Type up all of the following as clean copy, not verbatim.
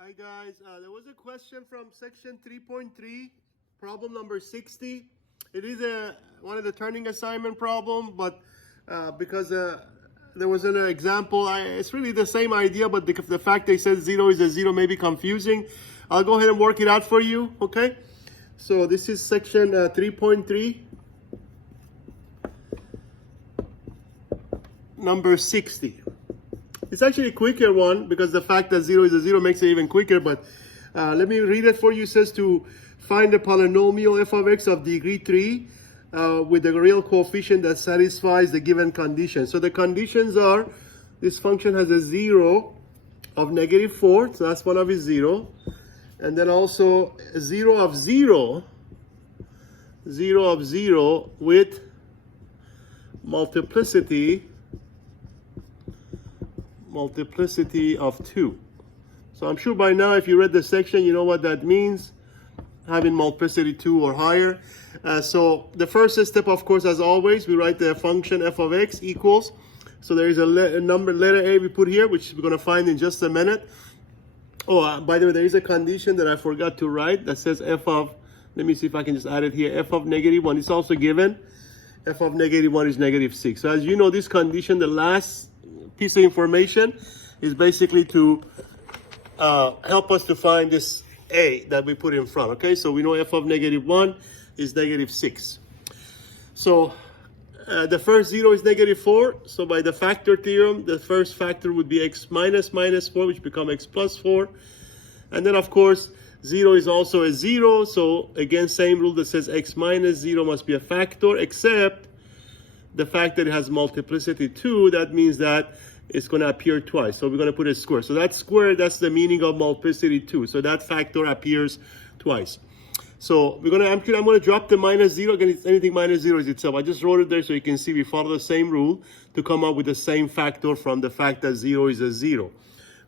Hi guys, there was a question from section 3.3, problem number 60. It is one of the turning assignment problem, but because there was an example, it's really the same idea, but the fact they said 0 is a 0 may be confusing. I'll go ahead and work it out for you, okay? So this is section 3.3, number 60. It's actually a quicker one because the fact that 0 is a 0 makes it even quicker, but let me read it for you. It says to find a polynomial f of x of degree 3 with a real coefficient that satisfies the given condition. So the conditions are, this function has a 0 of -4, so that's one of its 0. And then also 0 of 0 with multiplicity of 2. So I'm sure by now if you read the section you know what that means, having multiplicity 2 or higher. So the first step, of course, as always, we write the function f of x equals, so there is a letter a we put here, which we're going to find in just a minute. Oh, by the way, there is a condition that I forgot to write that says f of, let me see if I can just add it here, f of -1 is also given. F of -1 is -6. So as you know, this condition, the last piece of information, is basically to help us to find this a that we put in front. Okay, so we know f of -1 is -6. So the first 0 is -4. So by the factor theorem, the first factor would be x minus -4, which become x plus 4. And then of course 0 is also a 0. So again, same rule that says x minus 0 must be a factor, except the fact that it has multiplicity 2, that means that it's going to appear twice. So we're going to put a square. So that square, that's the meaning of multiplicity 2. So that factor appears twice. So I'm going to drop the -0. Again, it's anything -0 is itself. I just wrote it there so you can see we follow the same rule to come up with the same factor from the fact that 0 is a 0.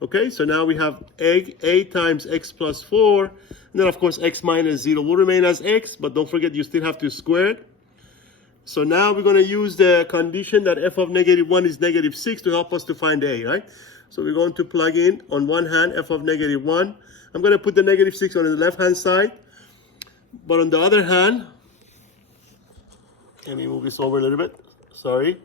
Okay, so now we have a times x plus 4. And then, of course, x minus 0 will remain as x. But don't forget, you still have to square it. So now we're going to use the condition that f of -1 is -6 to help us to find a, right? So we're going to plug in, on one hand, f of -1. I'm going to put the -6 on the left-hand side. But on the other hand, let me move this over a little bit. Sorry.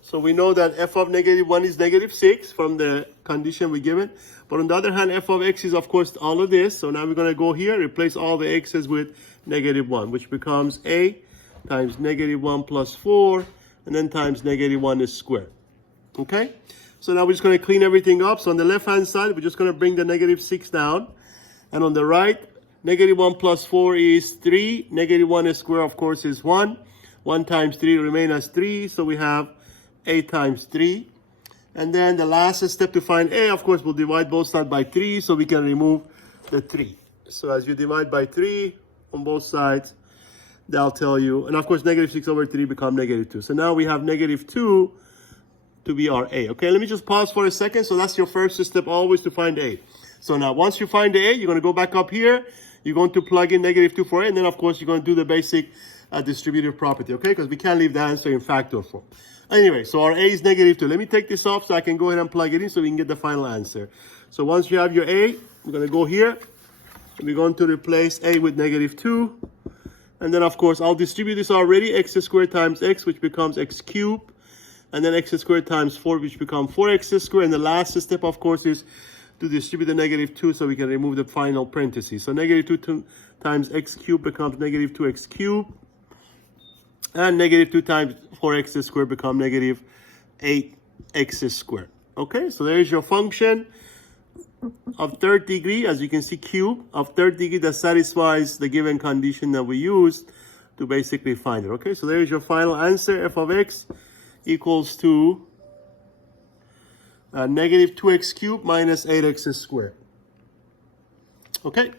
So we know that f of -1 is -6 from the condition we given. But on the other hand, f of x is, of course, all of this. So now we're going to go here, replace all the x's with -1, which becomes a times -1 plus 4, and then times -1 is squared. Okay? So now we're just going to clean everything up. So on the left-hand side, we're just going to bring the -6 down. And on the right, -1 plus 4 is 3. -1 is square, of course, is 1. 1 times 3 remain as 3. So we have a times 3. And then the last step to find a, of course, we'll divide both sides by 3, so we can remove the 3. So as you divide by 3 on both sides, they'll tell you, and of course -6 over 3 become -2. So now we have -2 to be our a. Okay, let me just pause for a second. So that's your first step, always to find a. So now once you find a, you're going to go back up here. You're going to plug in -2 for a, and then of course you're going to do the basic distributive property, okay? Because we can't leave the answer in factor form. Anyway, so our a is -2. Let me take this off so I can go ahead and plug it in so we can get the final answer. So once you have your a, we're going to go here. We're going to replace a with -2. And then, of course, I'll distribute this already. X squared times x, which becomes x cubed. And then x squared times 4, which becomes 4x squared. And the last step, of course, is to distribute the -2 so we can remove the final parentheses. So -2 times x cubed becomes -2x cubed. And -2 times 4x squared becomes -8x squared. Okay, so there's your function of third degree, as you can see, cube of third degree that satisfies the given condition that we used to basically find it. Okay, so there's your final answer. F of x equals to -2x cubed minus 8x squared. Okay.